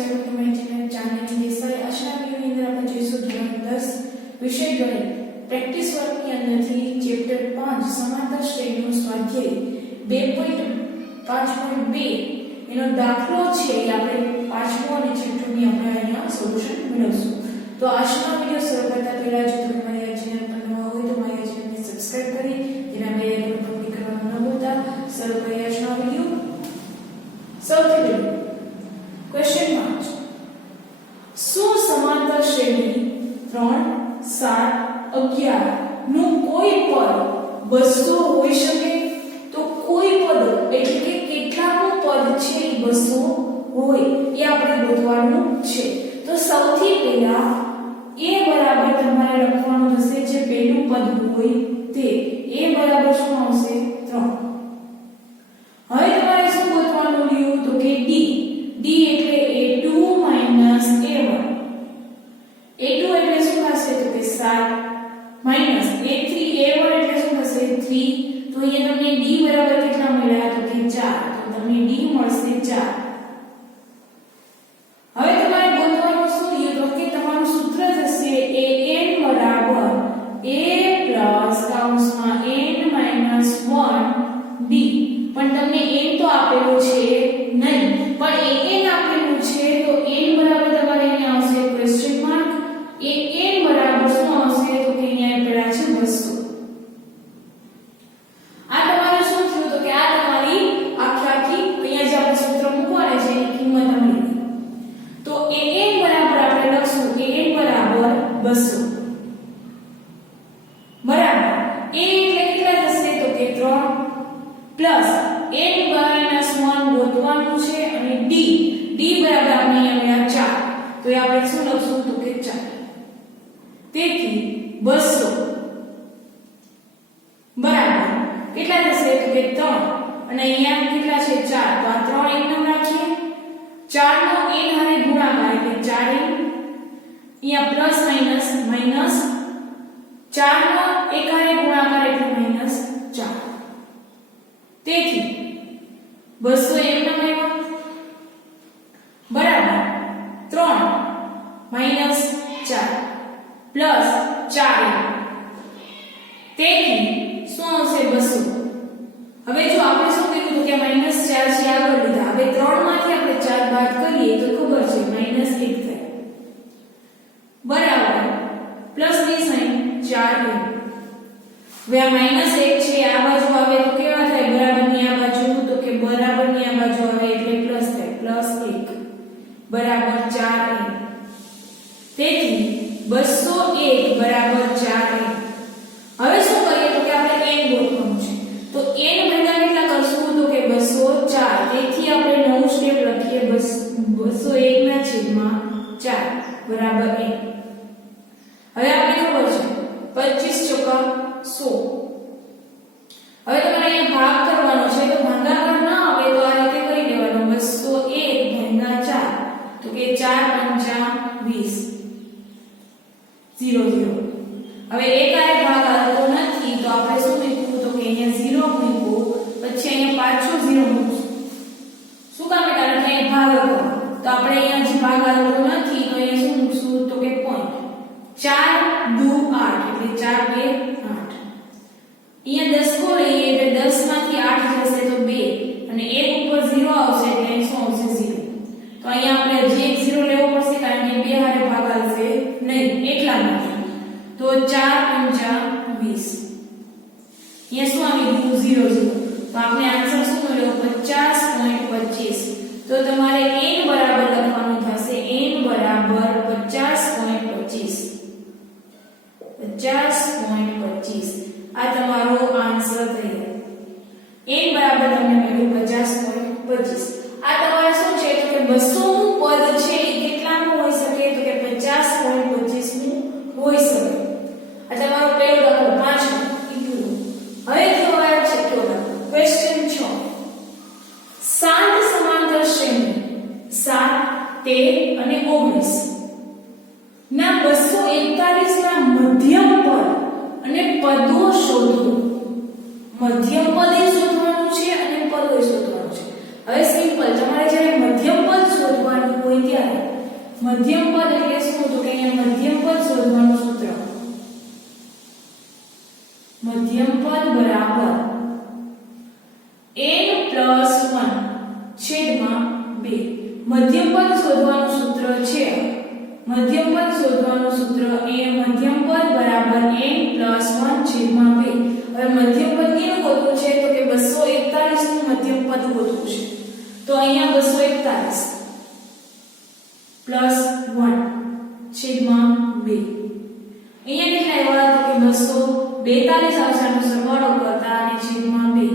સ્વાગત છે તમારી ચેનલ ચાંદની દેસાઈ. આજના વિડિયોની અંદર આપણે જોઈશું ધોરણ 10 વિષય ગણિત પ્રેક્ટિસ વર્કની અંદરથી ચેપ્ટર 5 સમાંતર શ્રેણીનો સ્વાધ્યાય 2.5.2 એનો દાખલો છે એ આપણે પાંચમો અને છઠ્ઠુંની આપણે અહીંયા સોલ્યુશન મેળવશું. તો આજનો વિડિયો શરૂ કરતા પહેલા જો તમે મારી ચેનલ પર નવા હોય તો મારી ચેનલને સબસ્ક્રાઇબ કરી તેના બે આઇકન પર ક્લિક કરવાનું ન ભૂલતા. શરૂ કરીએ આજનો વિડિયો. સૌથી પહેલું ક્વેશ્ચન 5 શું સમાંતર શ્રેણી 3 7 11 નું કોઈ પદ 200 હોઈ શકે? તો કોઈ પદ એટલે કે કેટલાનું પદ છે એ 200 હોય એ આપણે ગોતવાનું છે. તો સૌથી પહેલા a બરાબર તમારે લખવાનું થશે જે પહેલું પદ હોય તે a બરાબર શું આવશે 3. હવે તમારે શું ગોતવાનું રહ્યું તો કે d એટલે a2 a1. a2 એટલે શું થશે તો કે 7 માઈનસ a3 a1 એટલે શું થશે 3. તો અહીંયા તમને d બરાબર કેટલા મળ્યા તો કે 4. તો તમને d મળશે 4. હવે તમારે ગોતવાનું શું રહ્યું તો કે તમારું સૂત્ર થશે an બરાબર a કૌંસમાં n 1 d. પણ તમને n તો આપેલું છે નહીં, પણ an આપેલું છે તો n બરાબર તમારે અહીંયા આવશે ક્વેશ્ચન માર્ક. an બરાબર શું આવશે તો કે અહીંયા આપેલા છે 200. આ તમારે શું થયું તો કે આ તમારી આખી અહીંયા જે આપણે સૂત્ર મૂકવાના છે એની કિંમત મળી. તો an બરાબર આપણે લખશું an બરાબર 200 બરાબર. a એટલે કેટલા થશે તો કે 3 પ્લસ n - 1 ગોતવાનું છે અને d બરાબર આપણે અહીંયા 4. તો એ આપણે શું લખશું તો કે 4. તેથી 200 બરાબર કેટલા થશે તો કે 3 અને અહીંયા કેટલા છે 4. તો આ 3 એક નામ રાખીએ. 4 નો n હારે ગુણાકાર એટલે 4n. અહીંયા પ્લસ માઈનસ 4 નો એક હારે ગુણાકાર એટલે -4. તેથી 200 એમ નામ આવ્યા બરાબર 3 -4 પ્લસ 4 તેથી શું આવશે 200. હવે જો આપણે શું કીધું કે -4 છે આગળ લીધા. હવે 3 માંથી આપણે 4 બાદ કરીએ તો ખબર છે -1 થાય બરાબર પ્લસ ની સાઈન 4n. હવે આ -1 છે આ બાજુ આવે તો કેવા થાય બરાબરની આ બાજુ તો કે બરાબરની આ બાજુ આવે એટલે પ્લસ થાય +1 બરાબર 4n. તેથી 201 બરાબર 4n. હવે શું કરીએ તો કે આપણે n ગોતવાનું છે. તો n ભેગા કેટલા કરશું તો કે 204. તેથી આપણે નવું સ્ટેપ લખીએ 201 ના છેદમાં 4 બરાબર n. હવે આપણે ખબર છે 25 ચોકા 100. હવે તમારે અહીંયા ભાગ કરવાનો છે તો ભાગાકાર ના આવે તો આ રીતે કરી લેવાનો 201 ભાગ્યા 4 તો કે 4 × 20 0 0. હવે એકાએ ભાગ આવતો નથી તો આપણે શું મૂકવું તો કે અહીંયા 0 મૂકવું પછી અહીંયા પાછો 0 મૂકશું. શું કામ કારણ કે અહીંયા ભાગ હતો તો આપણે અહીંયા જે ભાગ આવતો નથી તો અહીંયા શું મૂકશું તો કે પોઈન્ટ. 4 2 8 એટલે 4 2 8. અહીંયા 10 કો લઈએ એટલે 10 માંથી 8 જશે તો 2 અને 1 ઉપર 0 આવશે એટલે શું આવશે 0. તો અહીંયા આપણે હજી એક 0 લેવો પડશે કારણ કે 2 હારે ભાગ આવશે નહીં એટલા માટે. તો 4 × 20 અહીંયા શું આવી ગયું 0 0. તો આપણે આન્સર શું મળ્યો 50.25. તો તમારે n બરાબર લખવાનું થશે n બરાબર 50.25 50.25. આ તમારો આન્સર થઈ ગયો. n બરાબર તમને મળ્યું 50.25. આ તમારે શું છે તો કે 200 નું પદ છે એ કેટલાનું હોઈ શકે તો કે 50.25 નું હોઈ શકે. આ તમારો પહેલો દાખલો 5 કીધું. હવે તમારે છે તો ક્વેશ્ચન 6 શાંત સમાંતર શ્રેણી 7 13 અને 19 ના 241 ના મધ્યમ પદ અને પદો શોધો. મધ્યમ પદ શોધવાનું છે અને પદો શોધવાનું છે. હવે સિમ્પલ તમારે જ્યારે મધ્યમ પદ શોધવાનું મધ્યમ પદ એટલે શું? તો કે અહીંયા મધ્યમ પદ શોધવાનું સૂત્ર મધ્યમ પદ બરાબર n + 1 છેદમાં 2. મધ્યમ પદ શોધવાનું સૂત્ર છે મધ્યમ પદ શોધવાનું સૂત્ર એ મધ્યમ પદ બરાબર n + 1 છેદમાં 2. હવે મધ્યમ પદ કેવું ગોતવું છે? તો કે 241 નું મધ્યમ પદ ગોતવું છે. તો અહીંયા 241 + 1 છેદમાં 2. અહીંયા કેટલા આવ્યા? તો કે 242 આવશે. આનો સરવાળો કરતા અને છેદમાં 2.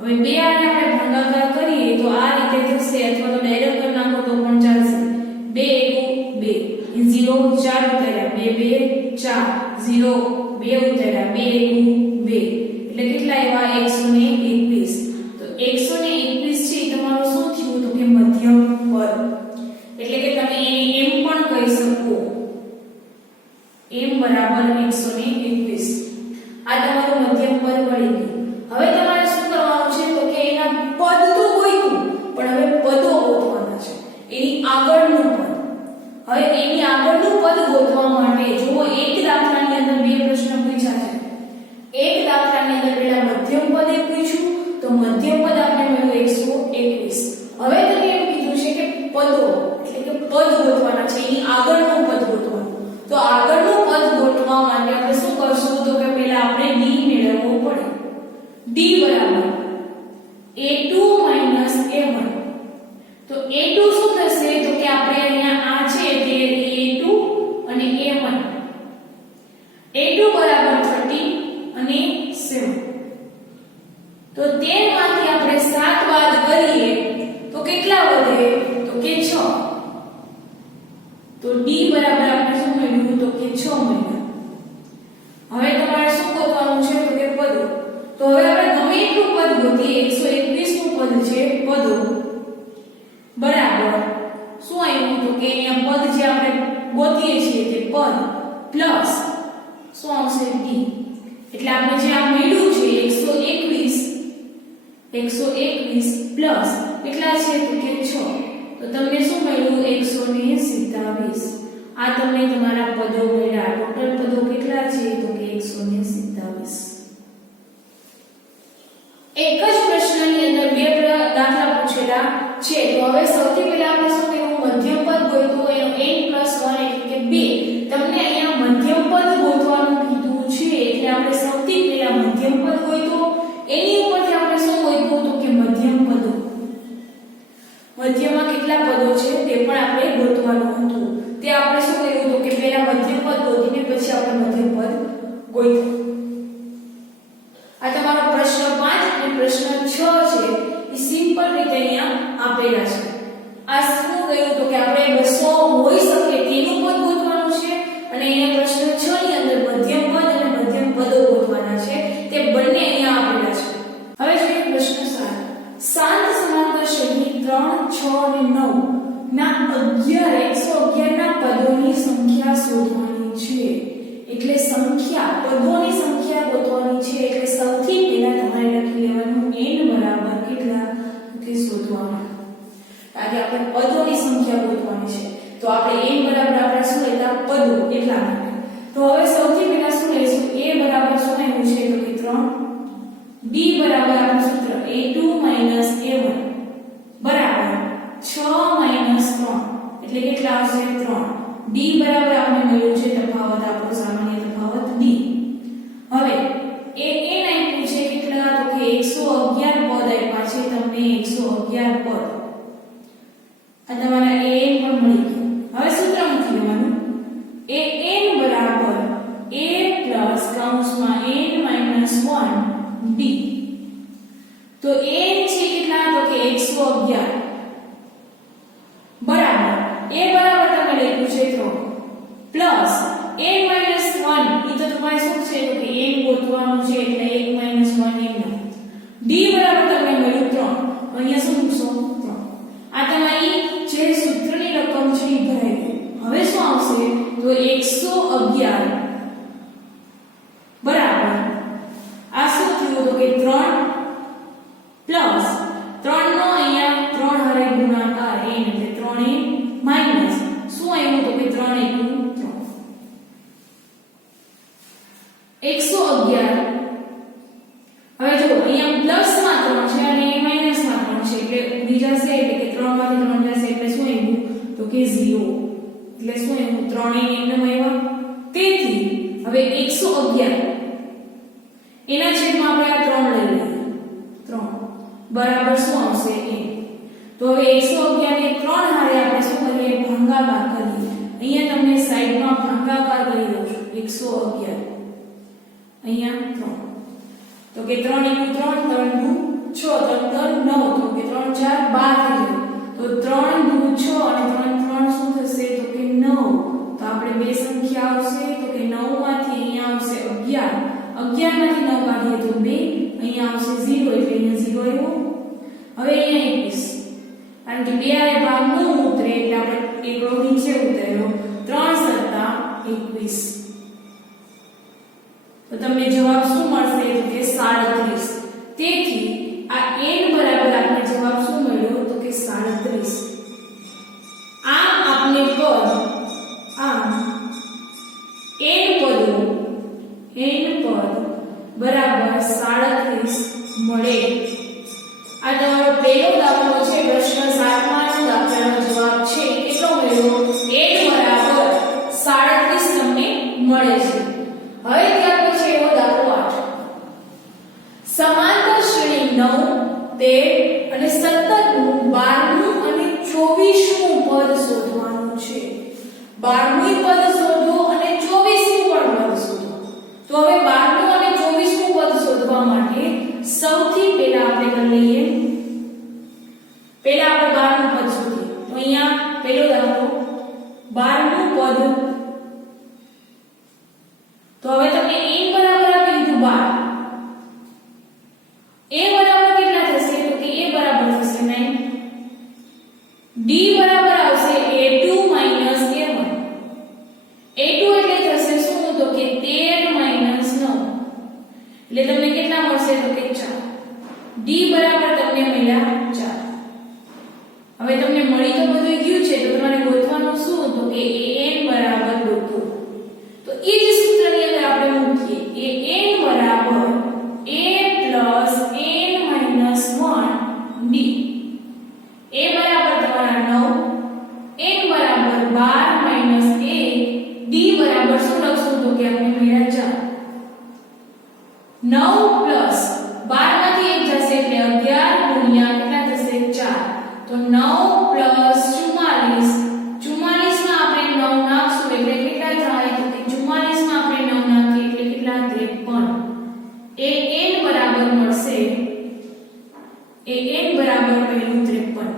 હવે 2 આને આપણે ભાગાકાર કરીએ તો આ રીતે થશે, અથવા તો ડાયરેક્ટ કરી નાખો તો પણ ચાલશે. 2 * 2 0 4 ઉતાર્યા 2 2 4 0 2 ઉતાર્યા 2 2 એટલે કેટલા આવ્યા? 121. તો 121 છે તમારું શું થયું? તો કે મધ્યમ પદ. એટલે કે તમે એને એમ પણ કહી શકો m બરાબર 121. આ તમારું મધ્યમ પદ મળી ગયું. હવે તમારે શું કરવાનું છે? તો કે એના પદ તો ગોત્યું, પણ હવે પદો ગોતવાના છે. એની આગળનું પદ. હવે એની આગળનું પદ ગોતવા માટે જુઓ, એક દાખલાની અંદર બે પ્રશ્ન પૂછ્યા છે. એક દાખલાની અંદર પેલા મધ્યમ પદે પૂછ્યું, તો મધ્યમ પદ આપણે મળ્યું 121. હવે તમે એમ કીધું છે કે પદો, એટલે કે પદ ગોતવાના છે, એની આગળનું પદ ગોતવાનું. તો આગળનું પદ ગોતવા માટે આપણે શું કરશું? તો કે પહેલા આપણે d મેળવવો પડે. d બરાબર a2 - a1. તો a2 શું થશે? તો કે આપણે અહીંયા આ છે તે a2 અને a1. a2 બરાબર 30 અને 7. તો તેમાંથી આપણે 7 બાદ કરીએ તો કેટલા વધે? તો કે 6. તો d બરાબર આપણે શું મળ્યું? તો કે 6 મળ્યા. હવે તમારે શું ગોતવાનું છે? તો કે પદો. તો હવે આપણે ગમે એટલું પદ ગોતીએ, 121 નું પદ છે પદો બરાબર શું આવ્યું? તો કે અહીંયા પદ જે આપણે ગોતીએ છીએ તે પદ પ્લસ શું આવશે? d. એટલે આપણે જે આ મળ્યું છે 121 પ્લસ કેટલા છે? તો કે 6. તો તમને શું મળ્યું? 127. આ તમને તમારા પદો મળ્યા. ટોટલ પદો કેટલા છે? તો કે 127. એક જ પ્રશ્નની અંદર બે દાખલા પૂછેલા છે. તો હવે સૌથી પહેલા આપણે શું કર્યું? મધ્યમ પદ ગોત્યું, એનો n + 1 એટલે કે 2. તમને અહીંયા મધ્યમ પદ ગોતવાનું કીધું છે, એટલે આપણે સૌથી પહેલા મધ્યમ પદ ગોત્યું, એની ઉપરથી આપણે શું ગોત્યું? તો કે મધ્યમ પદો. મધ્યમાં કેટલા પદો છે તે પણ આપણે ગોતવાનું હતું. તે આપણે શું કર્યું? તો કે પહેલા મધ્યમ પદ ગોતીને પછી આપણે મધ્યમ પદ ગોત્યું. આ તમારો પ્રશ્ન 5 અને પ્રશ્ન 6 છે એ સિમ્પલ રીતે અહીંયા આપેલા છે. આ શું કહ્યું? તો કે આપણે 200 હોઈ શકે તેનું પદ ગોતવાનું છે, અને અહીંયા પ્રશ્ન 6 ની અંદર મધ્યમ પદ અને મધ્યમ પદો ગોતવાના છે. તે બંને અહીંયા આપેલા છે. હવે જોઈએ પ્રશ્ન 7. શાંત સમાંતર શ્રેણી 3 6 અને 9 ના 111 ના પદોની સંખ્યા શોધવાની છે. એટલે સંખ્યા, પદોની સંખ્યા ગોતવાની છે. એટલે સૌથી પહેલા તમારે લખી લેવાનું n બરાબર કેટલા? કે શોધવાનું. આજે આપણે પદોની સંખ્યા ગોતવાની છે. તો આપણે n બરાબર આપણે શું લેતા? પદો એટલા માટે. તો હવે સૌથી પહેલા શું લઈશું? a બરાબર શું આવ્યું છે? તો કે 3. d બરાબર આપણું સૂત્ર a2 - a1 બરાબર 6 - 3 એટલે કેટલા આવશે? 3. d બરાબર આપણે મળ્યું છે તફાવત, આપણો સામાન્ય તફાવત d. હવે એ n આપ્યું છે કેટલા? તો કે 111 પદ આપ્યા છે તમને, 111 પદ. આ તમારા an પણ મળી ગયું. હવે સૂત્ર મૂકી દેવાનું an બરાબર a પ્લસ કૌંસમાં n - 1 d. તો n છે કેટલા? તો કે 111 બરાબર a બરાબર તમે લખ્યું છે 3 પ્લસ n - 1 ઈ તો તમારે શું છે? તો કે n ગોતવાનું છે, એટલે 1 - 1 n. d બરાબર તમને મળ્યું 3. અહીંયા શું મૂકશો? 3. આ તમારી જે સૂત્રની રકમ છે એ ભરાઈ ગઈ. હવે શું આવશે? તો 111 બરાબર આ શું થયું? તો કે 3 પ્લસ 3 નો અહીંયા 3 હારે ગુણાકાર n એટલે 3n માઈનસ શું આવ્યું? તો 111 હવે જો અહીંયા પ્લસ માં 3 છે અને માઈનસ માં 3 છે એટલે બીજા છે એટલે કે 3 માંથી 3 જશે એટલે શું આવ્યું તો કે 0 એટલે શું આવ્યું 3 એ એકદમ આવ્યા તેથી હવે 111 એના છેદમાં આપણે આ 3 લઈ લઈએ 3 બરાબર શું આવશે a તો હવે 111 ને 3 હારે આપણે શું કરીએ ભાગાકાર કરીએ અહીંયા તમને સાઈડમાં ભાગાકાર કરી દઉં છું 111 અહીંયા 3 તો કે 3 * 3 3 * 6 3 * 9 તો કે 3 4 12 થઈ જાય તો 3 * 6 અને 3 શું થશે તો કે 9 તો આપણે બે સંખ્યા આવશે તો કે 9 માંથી અહીંયા આવશે 11 માંથી 9 કાઢીએ તો 2 અહીંયા આવશે 0 એટલે અહીંયા 0 આવ્યો હવે અહીંયા 21 કારણ કે 2 આરે ભાગ ન ઉતરે એટલે આપણે એકડો નીચે ઉતાર્યો 3 * 21 તો તમને જવાબ શું મળશે તો કે 37 તેથી આ n બરાબર આપણે જવાબ શું મળ્યો તો કે 37 આ આપણે પદ આ n પદ બરાબર 37 મળે આ તમારો પહેલો દાખલો છે પ્રશ્ન 7 માં દાખલાનો જવાબ છે કેટલો મળ્યો n બરાબર 37 તમને મળે છે હવે ત્યાર પછી એવો દાખલો 8 સમાંતર શ્રેણી 9 13 અને 17 નું 12 અને 24 નું પદ શોધવાનું છે 12 નું પદ શોધો અને 24 નું પણ પદ શોધો તો હવે 12 નું અને 24 નું પદ શોધવા માટે સૌથી પહેલા આપણે કરી લઈએ પહેલા આપણે 12 નું પદ શોધીએ તો અહીંયા પહેલો દાખલો 12 નું પદ તો હવે તમને n બરાબર આપી દીધું 12 a બરાબર કેટલા થશે તો કે a બરાબર થશે 9 d બરાબર આવશે a2 - a1 a2 એટલે થશે શું તો કે 13 - 9 એટલે તમને કેટલા મળશે તો કે 4 d બરાબર તમને મળ્યા 4 હવે તમને મળી તો બધું ગયું છે તો તમારે ગોતવાનું શું તો કે an બરાબર ગોતો તો એ જ સૂત્રની અંદર આપણે મૂકીએ an બરાબર a plus n minus 1 d a બરાબર તમારા 9 n બરાબર 12 minus a d બરાબર શું લખશું તો કે આપણે મળ્યા 4 9 plus 12 માંથી 1 જશે એટલે 11 ગુણ્યા કેટલા થશે 4 તો 9 plus 44 44 માં આપણે 9 નાખશું એટલે કેટલા થાય તો કે 44 માં આપણે 9 નાખીએ એટલે કેટલા 53 એ n બરાબર મળશે એ n બરાબર પહેલું 53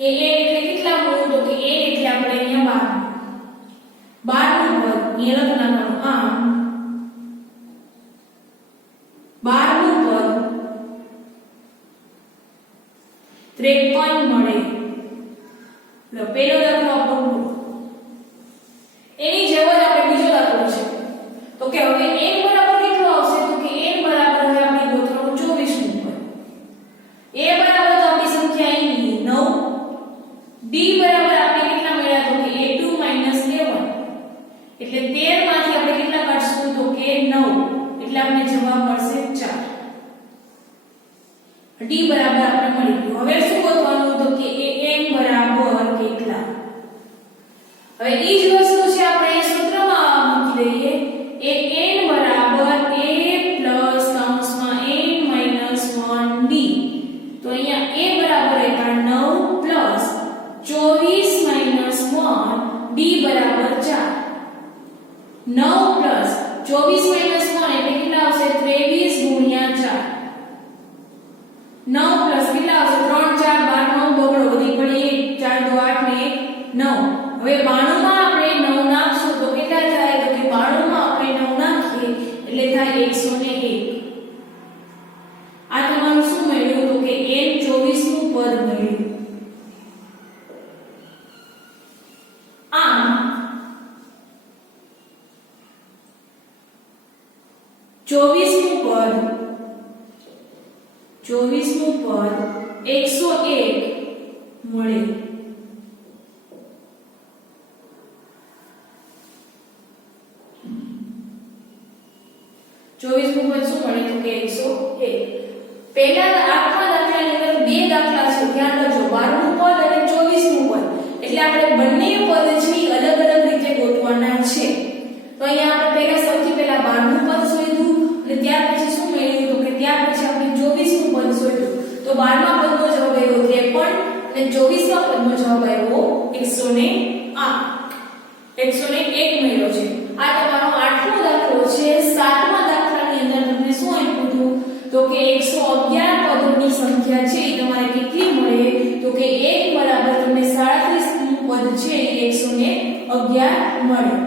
એ n એટલે કેટલા મળ્યું તો કે n એટલે આપણે અહીંયા 12 નું પદ અહીંયા લખી નાખવાનું આમ 12 નું પદ 53 મળે લો પહેલો દાખલો આપણો એની જેવો જ આપણે બીજો દાખલો છે તો કે હવે n બરાબર કેટલો આવશે તો કે n બરાબર હવે આપણે ગોતવાનું 24 નું પદ a બરાબર તો આપણી સંખ્યા અહીં 9 d બરાબર આપણે કેટલા મળ્યા તો કે a2 - a1 એટલે 13 માંથી આપણે કેટલા કાઢશું તો કે 9 એટલે આપણને જવાબ મળશે 4 d બરાબર આપણે મળી ગયું હવે શું ગોતવાનું તો કે an બરાબર કેટલા હવે ઈ જ વસ્તુ છે આપણે સૂત્રમાં મૂકી દઈએ an બરાબર a plus કૌંસમાં n minus 1 d તો અહીંયા a બરાબર હતા 9 plus 24 minus 1 d બરાબર 4 9 plus 24 minus 1 એટલે કેટલા આવશે 23 ગુણ્યા 4 9 plus કેટલા આવશે 3 4 12 9 બગડો વધી પડી 4 2 8 ને 9 હવે 92 માં આપણે 9 નાખશું તો કેટલા થાય તો કે 92 માં આપણે 9 નાખીએ એટલે થાય 101 આ તમારું શું મળ્યું તો કે n 24 નું પદ મળ્યું આમ 24 નું પદ 101 મળે 24મું પદ શું મળે તો કે 101. પહેલા આઠમા દાખલાની અંદર બે દાખલા છે, ધ્યાન રાખજો, 12મું પદ અને 24મું પદ. એટલે આપણે બંને પદ છે અલગ અલગ રીતે ગોતવાના છે. તો અહીંયા આપણે પહેલા સૌથી પહેલા 12મું પદ શોધ્યું અને ત્યાર પછી શું મેળવ્યું તો કે ત્યાર પછી આપણે 24મું પદ શોધ્યું. તો 12મા પદનો જવાબ આવ્યો 53 અને 24મા પદનો જવાબ આવ્યો 101 મળ્યો છે. આ તમારો આઠમો દાખલો છે. સાતમા દાખલાની અંદર તમને શું આપ્યું હતું તો કે 111 પદોની સંખ્યા છે એ તમારે કેટલી મળે તો કે 1 બરાબર તમને 37 પદ છે એ 111 મળે.